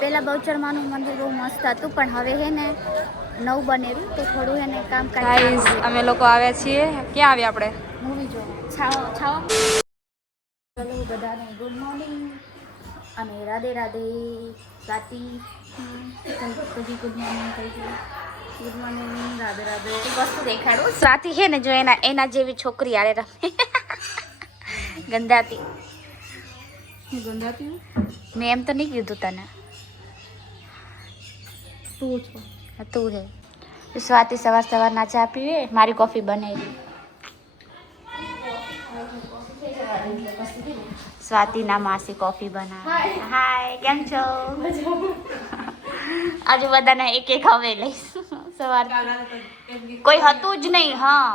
પેલા બહુચરમાનું મંદિર બહુ મસ્ત હતું પણ હવે હે ને નવું બનેલું તો થોડું હે ને કામકાજ ગાઈસ અમે લોકો આવ્યા છીએ. ક્યાં આવ્યા આપણે? મૂવી જોવા. છાવા હેલો બધાને ગુડ મોર્નિંગ અને રાધે રાધે. સ્વાતિ કદી ગુડ મોર્નિંગ કહી ગઈ. Good morning Radhe Radhe. વસ્તુ દેખાડું. સ્વાતિ છે ને જો એના જેવી છોકરી આરે રમે ગંદાતી. ગંદાતી મેં એમ તો નહીં કીધું તને. તું છો. તું હે. સ્વાતિ સવાર ના ચા પીવે. મારી કોફી બનાવી. સ્વાતિના માસી કોફી બનાવે. હાય કેમ છો? આજે બધાને એક એક હવે લઈશ. સવાર કોઈ હતું જ નહીં. હા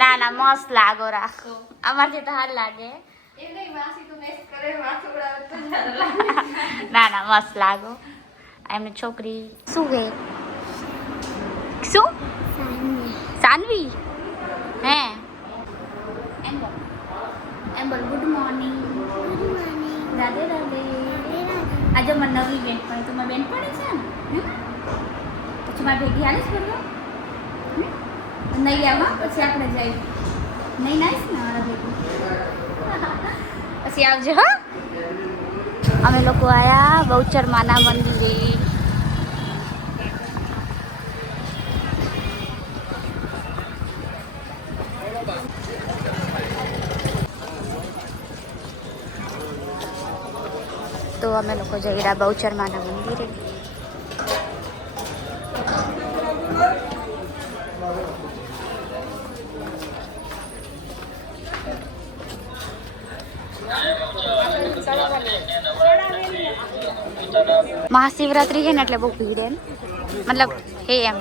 ના ના મસ્ત લાગો રાખો. અમારથી તો હાર લાગે. ના ના મસ્ત લાગો. એમની છોકરી શું હે? શું? સાનવી હે? Amber good morning. Radhe Radhe. આજે મને નવી બેન પણ તું મારી બેન પડે છે ને પછી મારી ભેગી હાલીશ કરવા નહીં આમાં પછી આપણે જઈએ નહીં નાઈશ ને મારા ભેગી પછી આવજો. હા અમે લોકો આવ્યા બહુચરમાના મંદિરે. તો અમે લોકો જઈ રહ્યા બહુચરમાના મંદિરે. મહાશિવરાત્રી છે ને એટલે બહુ ભીડ હે મતલબ હે એમ.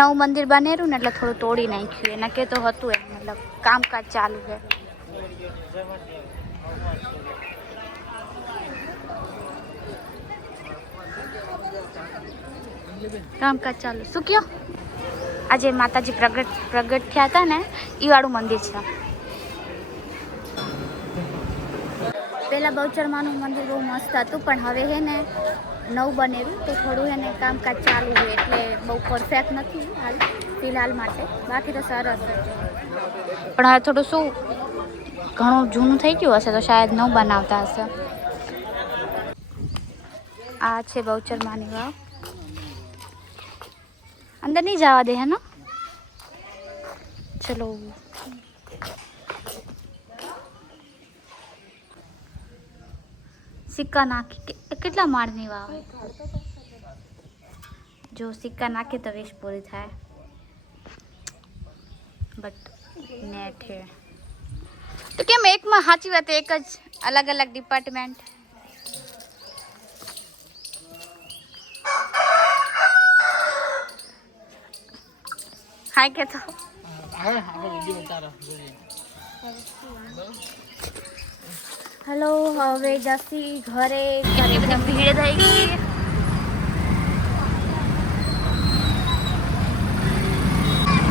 નવું મંદિર બનેલું ને એટલે થોડું તોડી નાખ્યું. એના કે તો હતું એમ મતલબ કામકાજ ચાલુ છે. કામકાજ ચાલુ. શું કયો? આજે માતાજી પ્રગટ થયા હતા ને એ વાળું મંદિર છે. પેલા બહુચરમાનું મંદિર બહુ મસ્ત હતું પણ હવે હે ને નવું બનેલું તો થોડું હે ને કામકાજ ચાલુ છે એટલે બહુ પરફેક્ટ નથી હાલ ફિલહાલ માટે. બાકી તો સરસ છે પણ હવે થોડું શું ઘણું જૂનું થઈ ગયું હશે તો શાયદ નવું બનાવતા હશે. આ છે બહુચરમાની વાવ. અંદર નહીં જવા દે હે ને. ચલો સિક્કા નાખી કેટલા માળની વાવ. જો સિક્કા નાખે તો વેશ પૂરી થાય બટ નેટ હે તો કેમ એકમાં સાચી વાત એક જ અલગ અલગ ડિપાર્ટમેન્ટ. હાય કે તો હેલો. હવે જસી ઘરે. ઘરે બધી ભીડ થઈ ગઈ.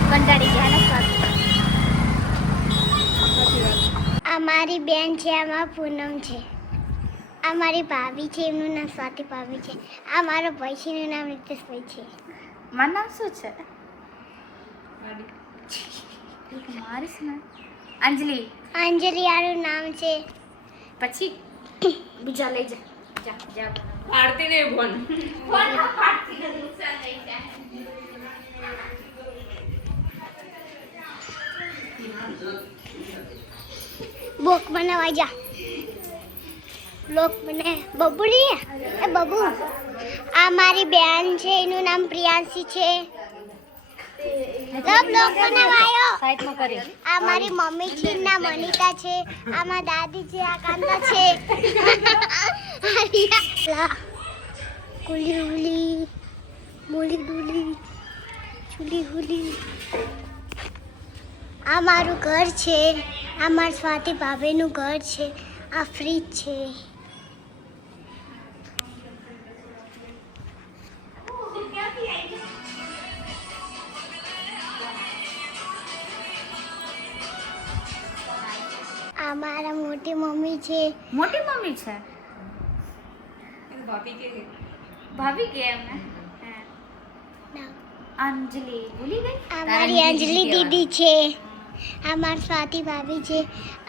કંટાળી ગયા ને. આ મારી બેન છે. આમાં પૂનમ છે. આ મારી ભાભી છે. એમનું નામ સ્વાતિ ભાભી છે. આ મારો ભાઈ છે. એનું નામ રીતેશભાઈ છે. મારું નામ શું છે? મારીશ ને અંજલિ. અંજલિ આનું નામ છે. પછી બીજા લઈ જા. જા જા. આરતી ને ફોન ફોન ના પાડતી નથી. નુકસાન થઈ જાય. બોક બનાવા જા. લોક બને બબુલી એ બબુ. આ મારી બેન છે. એનું નામ પ્રિયાંશી છે. લવ લોક બનાવાયો. સાઈડમાં કરી. આ મારી મમ્મી છે. નામ અનિતા છે. આ મારી દાદી છે. આ કાંતા છે. કુલી હુલી મૂલી ડુલી ચૂલી હુલી. આ મારું ઘર છે. આ મારા સ્વાતિ ભાભીનું ઘર છે. આ ફ્રીજ છે. આ મારા મોટી મમ્મી છે. મોટી મમ્મી છે. ભાભી કે એમને અંજલિ ભૂલી ગઈ. આ મારી અંજલિ દીદી છે. આ મારી સ્વાતિ ભાભી છે.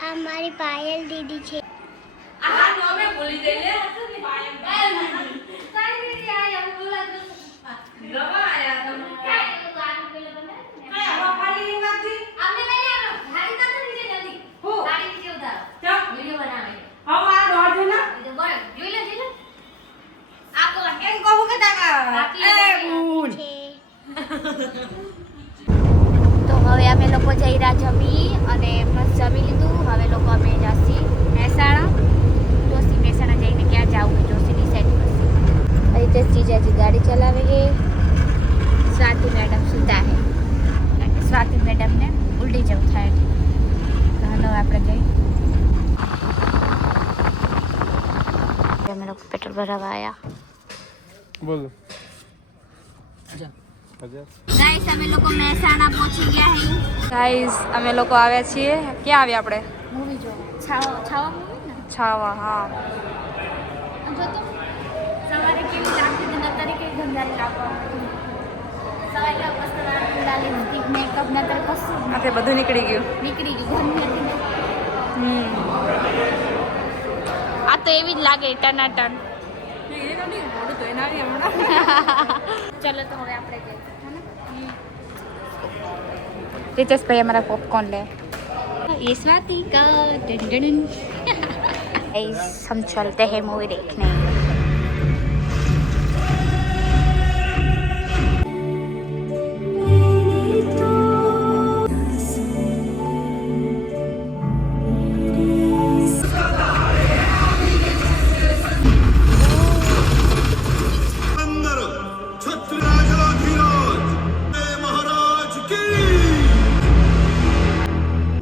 આ મારી પાયલ દીદી છે. તો હવે અમે લોકો જઈ રહ્યા જમી અને મસ્ત જમી લીધું. હવે લોકો અમે જશી મહેસાણા. જોશી મહેસાણા જઈને ક્યાં જવું જોશી ડિસાઈડ કરશે. અહીં જીજાજી ગાડી ચલાવે છે. સ્વાતિ મેડમ સુતા છે. સ્વાતિ મેડમને ઉલટી જવું થાય તો હવે આપણે જઈ. અમે લોકો પેટ્રોલ ભરાવા આવ્યા. બોલો ગાઈસ અમે લોકો મહેસાણા પહોંચી ગયા હે. ગાઈઝ અમે લોકો આવ્યા છીએ. ક્યાં આવ્યા આપણે? મૂવી જોવા. છાવા મૂવી ને છાવા. હા જો તો સવારે કેવી લાગતી હતી, અત્યારે કેવી ગંધારી લાગવા માંડી. સવારે કેવા મસ્ત લાગતી, લિપસ્ટિક મેકઅપ ને અત્યારે કશું જ આપણે બધું નીકળી ગયું. નીકળી ગયું. ઘરની હતી ને આ તો એવી જ લાગે ટનાટન. ચલો તો હવે આપણે જઈએ. રીતેશભાઈ અમારા પોપકોર્ન લે. ये स्वाति का डन हम चलते हैं मूवी देखने.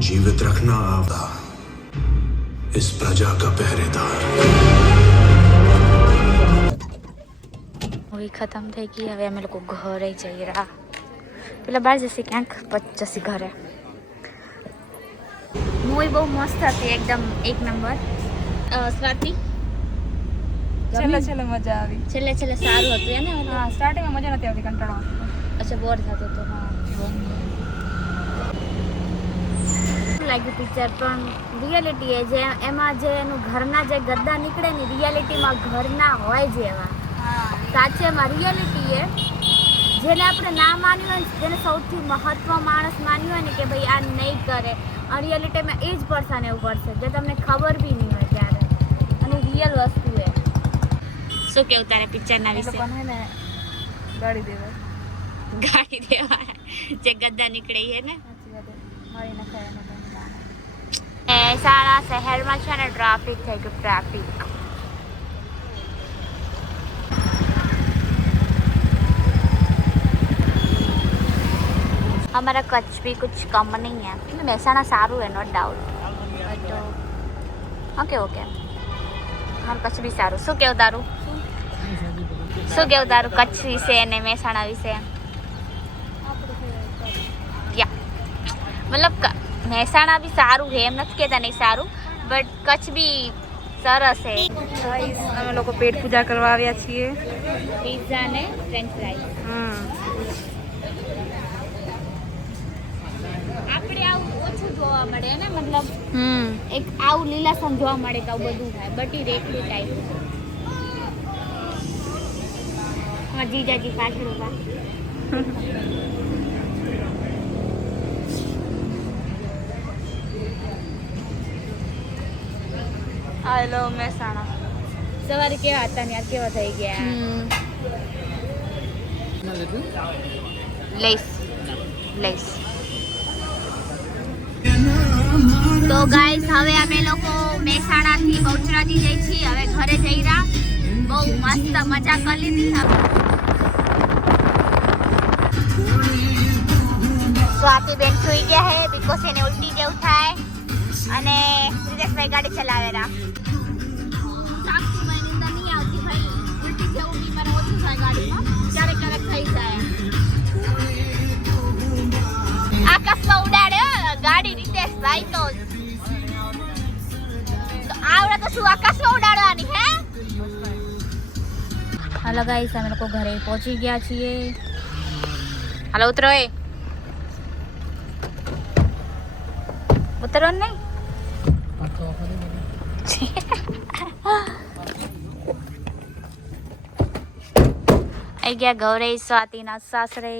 जीवित रखना आपदा इस प्रजा का पहरेदार. મૂવી ખતમ થઈ ગઈ. હવે અમે લોકો ઘરે જઈ રહ્યા. પેલા બહાર જશે ક્યાંક, પછી જશે ઘરે. મૂવી બહુ મસ્ત હતી, એકદમ એક નંબર. સ્વાતિ છેલ્લે મજા આવી. છેલ્લે સારું હતું એને. હા સ્ટાર્ટિંગમાં મજા નથી આવતી, કંટાળો આવતો. અચ્છા બોર થતો હતો. હા લાગ્યું પિક્ચર, પણ રિયાલિટી એ જે એમાં જે એનું ઘરના જે ગદ્દા નીકળે ને રિયાલિટીમાં ઘરના હોય જેવા. સાચેમાં રિયાલિટી એ જેને આપણે ના માન્યું હોય, જેને સૌથી મહત્વ માણસ માન્યું હોય ને કે ભાઈ આ નહીં કરે, આ રિયાલિટીમાં એ જ પર્સન એવું કરશે જે તમને ખબર બી નહીં હોય ત્યારે. અને રિયલ વસ્તુ એ. શું કેવું તારે પિક્ચરના વિશે? પણ હે ને ગાડી દેવાય. ગાડી દેવા જે ગદ્દા નીકળે છે ને. મારી નખાય. મહેસાણા શહેરમાં છે ને ટ્રાફિક થઈ ગયું. ટ્રાફિક हमारा कच्छ भी कुछ कम नहीं है. મહેસાણા સારું है नो डाउट, बट ओके હા કચ્છ બી સારું. શું કેવું તારું? કચ્છ વિશે અને મહેસાણા વિશે? યા મતલબ મહેસાણા બી સારું છે, એમ નથી કહેતા નહીં સારું, બટ કચ્છ બી સરસ છે. ગાઈસ અમે લોકો પેટ પૂજા કરવા આવ્યા છીએ. પિઝા ને ફ્રેન્ચ ફ્રાઈઝ. આપણે આવું ઓછું જોવા મળે ને, મતલબ એક આવું લીલાસમ જોવા મળે તો આવું બધું થાય, બટી રેખલી ટાઈપ. હા જીજાજી પાછળ ઉભા. આઈ લવ મહેસાણા. સવારે કેવા હતા ને કેવા થઈ ગયા. લઈશ. તો ગાઈસ હવે અમે લોકો મહેસાણાથી બહુચરાજી જઈ છીએ. હવે ઘરે જઈ રહ્યા. બહુ મસ્ત મજા કરી લીધી. સ્વાતિબેન સુઈ ગયા હે બીકોઝ એને ઉલટી જેવું થાય અને રિતેશભાઈ ગાડી ચલાવેરા. આકાશમાં ઉડાડે ગાડી રીતેશભાઈ તો આવડે તો શું આકાશમાં ઉડાડવાની હે. હાલો ગાઈસ અમે લોકો ઘરે પહોંચી ગયા છીએ. હાલો ઉતરો એ ઉતરો નહીં. આવી ગયા ગૌરે સ્વાતિના સાસરે.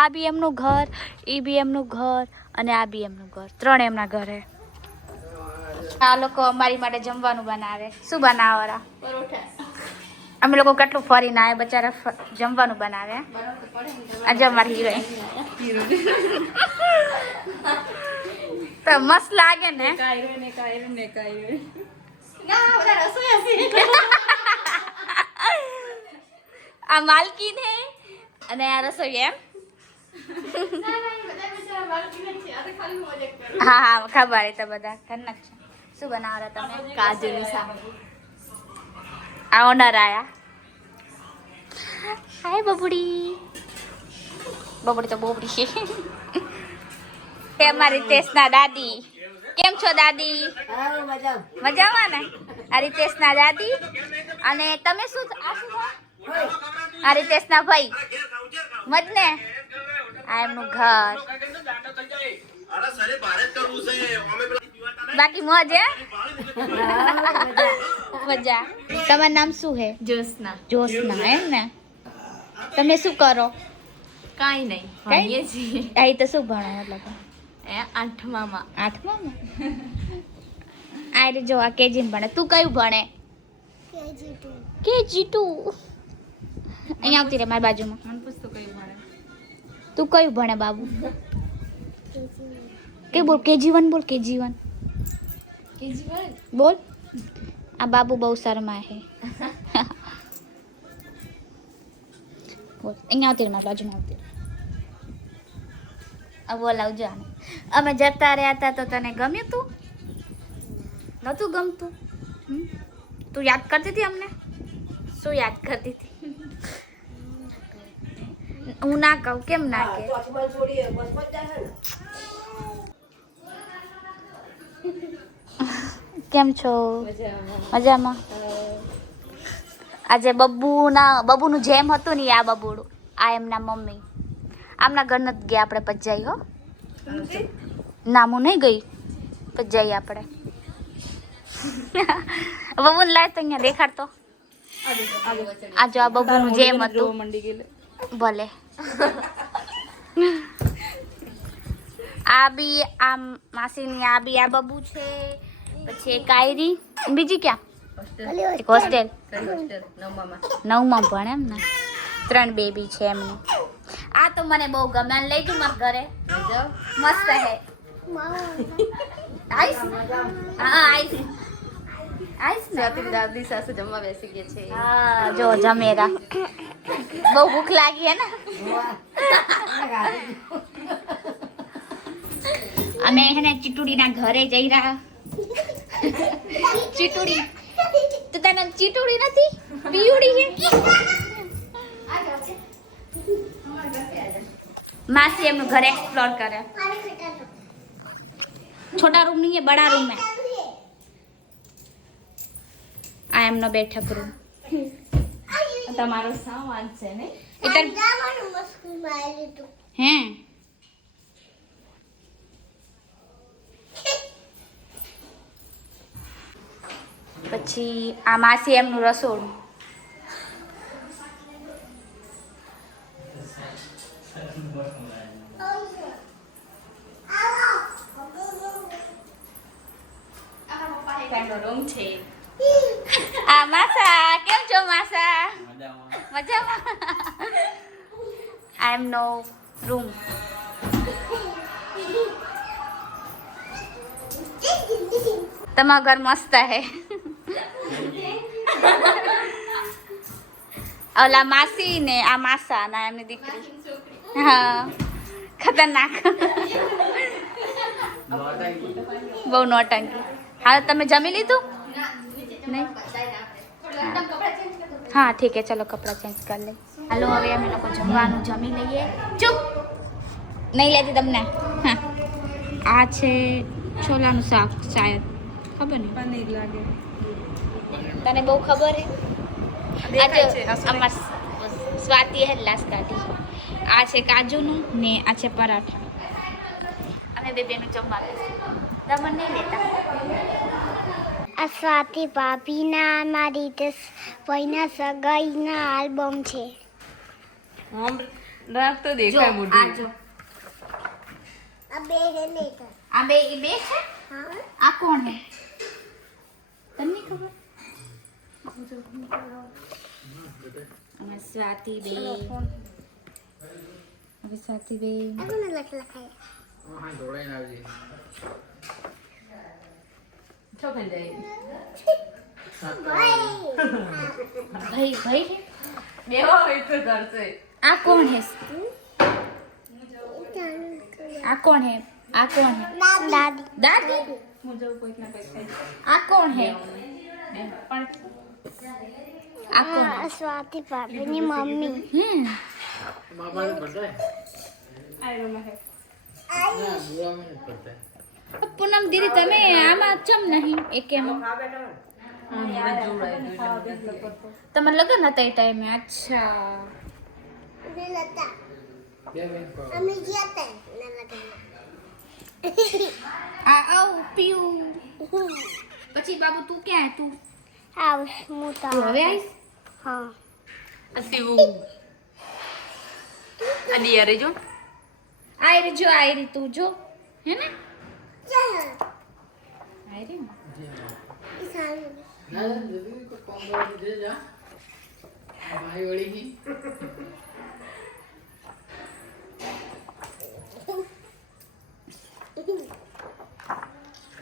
આ બી એમનું ઘર, ઈ બી એમનું ઘર અને આ બી એમનું ઘર, ત્રણ એમના ઘરે. આ લોકો અમારી માટે જમવાનું બનાવે. શું બનાવવાના? પરોઠા. અમે લોકો કેટલું ફરીને આવે બચારા જમવાનું બનાવે. આજે અમારી હિરોઈન તો મસ્ત લાગે ને. આ માલકીન હે અને આ રસોઈ એમ. હા હા ખબર એ તો બધા ઘરના જ છે. શું બનાવરા તમે? કાજુનું શાક. આ ઓનર આયા. હાય બબુડી. બબુડી તો બોબડી છે. એ અમારી રીતેશના દાદી. કેમ છો દાદી? મજામાં ને? આ રીતેશના દાદી અને તમે શું આ શું આ રીતેશના ભાઈ મજને. આ એમનું ઘર. બાકી મોજ હે? મજા. તમારું નામ શું હે? જોશના. જોશના એમ ને. તમે શું કરો? કાંઈ નહીં, ભણીએ છીએ. અહીં તો શું ભણો મતલબ? 8મામાં. 8મામાં? આ રે જો આ કેજી ભણે. તું કયું ભણે? KG2. અહીંયા આવતી રે મારી બાજુમાં. મને પૂછતો કઈ ભણે. તું કયું ભણે બાબુ? કે બોલ KG1 બોલ KG1 બોલ. આ બાબુ બહુ શરમા હે. બોલ અહીંયા આવતી રે મારી બાજુમાં આવતી રે. આ બોલાવજો આને. અમે જતા રહ્યા હતા તો તને ગમ્યું તું? નતું ગમતું? તું યાદ કરતી હતી અમને? શું યાદ કરતી હતી? હું ના કહું. કેમ ના કે? કેમ છો? મજામાં. આજે બબુનું જેમ હતું ને આ બબુડું. આ એમના મમ્મી. આમના ઘર નથી ગયા આપણે પજાઈ હો. નામું નહીં ગઈ પજાઈ આપણે. બબુને લાય તો અહીંયા દેખાડતો. આ જો આ બબુનું જેમ હતું. ભલે. આ બી આ માસીની આ બી આ બબુ છે. પછી એક આયરી. બીજી ક્યાં? હોસ્ટેલ. 9માં ભણે એમ ને. 3 બેબી છે એમની. આ તો મને બહુ ગમે. લઈ જઉં મારા ઘરે. મસ્ત હે. આઈસ? હા આઈસ. આઈસ ને. દાદી સાસુ જમવા બેસી ગયા છે. હા જો જમેરા. બહુ ભૂખ લાગી હે ને. અમે હે ને ચીટુડીના ઘરે જઈ રહ્યા. ચીટુડી તો તને ચીટુડી નથી પીયુડી છે. માસી એમનું ઘર એક્સપ્લોર કરે. छोटा रूम नहीं है, बड़ा रूम है. આ એમનો બેઠક રૂમ. તમારો સામાન છે ને? હે પછી આ માસી એમનું રસોડું. રૂમ છે. આ માસા કેમ છો માસા? મજામાં. આ એમનો રૂમ. તમારું ઘર મસ્ત હે. ઓલા માસી ને આ માસા ના એમની દીકરી. હા ખતરનાક. બહુ નોટંકી. હાલ તમે જમી લીધું? નહીં. હા ઠીક है चलो कपड़ा चेंज कर ले. હાલો હવે અમે લોકો જમવાનું જમી લઈએ. ચૂપ નહીં લેતી તમને. હા આ છે છોલાનું શાક શાયદ ખબર નહીં. પનીર લાગે. તને બહુ ખબર હે? આજે અમાર સ્વાતિ હે લાસ કાઢી. આ છે કાજુનું ને આ છે પરાઠા. અમે બે બેનું જમવા લઈશું. તમે નહીં લેતા? આ સ્વાતિ ભાભીના મારી ભાઈના સગાઈના આલ્બમ છે. આમ રાખ તો દેખાય આ મોઢું. જો આ બે ને આ બે એ બે છે. હા આ કોણ હે? તમને ખબર? અમે સ્વાતિ બે. હવે સ્વાતિ બે. કોને લખાય ચોખન જાય. ભાઈ ભાઈ હે? બેહો હોય તો કરશે. આ કોણ હે? આ કોણ હે? આ કોણ હે? દાદી દાદી. મુજો કોઈક ના કોઈ આ કોણ હે? પણ આ કોણ? આ સ્વાતિ ભાભીની મમ્મી. આયરોમાં હે. પૂનમ દીદી તમે આમાં ચમ નહીં એકેમાં? તમારે લગ્ન હતા એ ટાઈમે? અચ્છા. અમે ગયા હતા આ આવ પીયું. પછી બાબુ તું ક્યાં હે? તું આવ હું તું હવે આવીશ? હા અસીવું અડી અરે જો આયરી જો આયરી તું જો હે ને આયરી ને?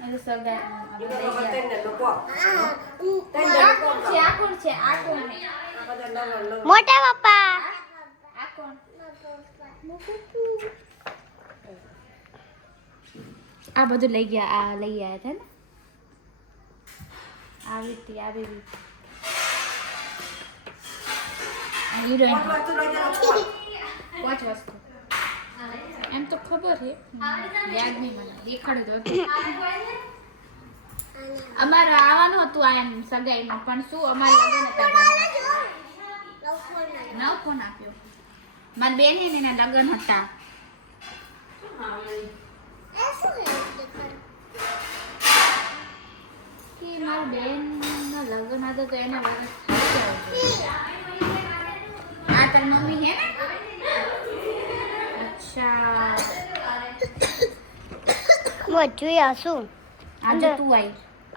એ તો સગા આ કોણ છે? આ કોણ છે? આ કોણ હે? મોટા પપ્પા આ કોણ? આ બધું લઈ ગયા. આ લઈ આવ્યા હતા ને? આવી હતી આવી રીતે હિરોઈન 5 વસ્તુ એમ તો ખબર છે, યાદ નહીં મને. દેખાડ્યું તો અમારે આવવાનું હતું આ એમ સગાઈમાં, પણ શું અમારે લગ્ન હતા. નવ ફોન આપ્યો મારી બેન એના લગ્ન હતા. કે મારી બેનના લગ્ન હતા તો એને વરસ આ તાર મમ્મી હે ને? અચ્છા બધું હશું આજે તું આવી.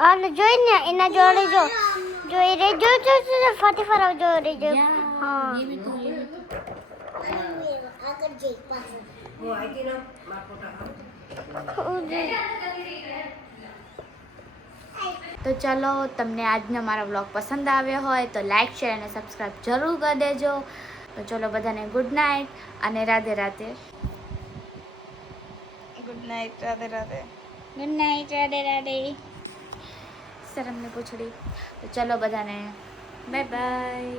અને જોઈ ને એના જોડે જો જોઈ રે જો જો જો ફાટી ફરાવ જો રે જો હા એ બી તું આગળ જઈ પાછળ તો ચલો, તમને આજનો મારો વ્લોગ પસંદ આવ્યો હોય તો લાઈક શેર અને સબસ્ક્રાઈબ જરૂર કરી દેજો. તો ચલો બધાને ગુડ નાઇટ અને Radhe Radhe. Good night. Radhe Radhe. Good night Radhe Radhe. શરમને પૂછડી. તો ચલો બધાને બાય બાય.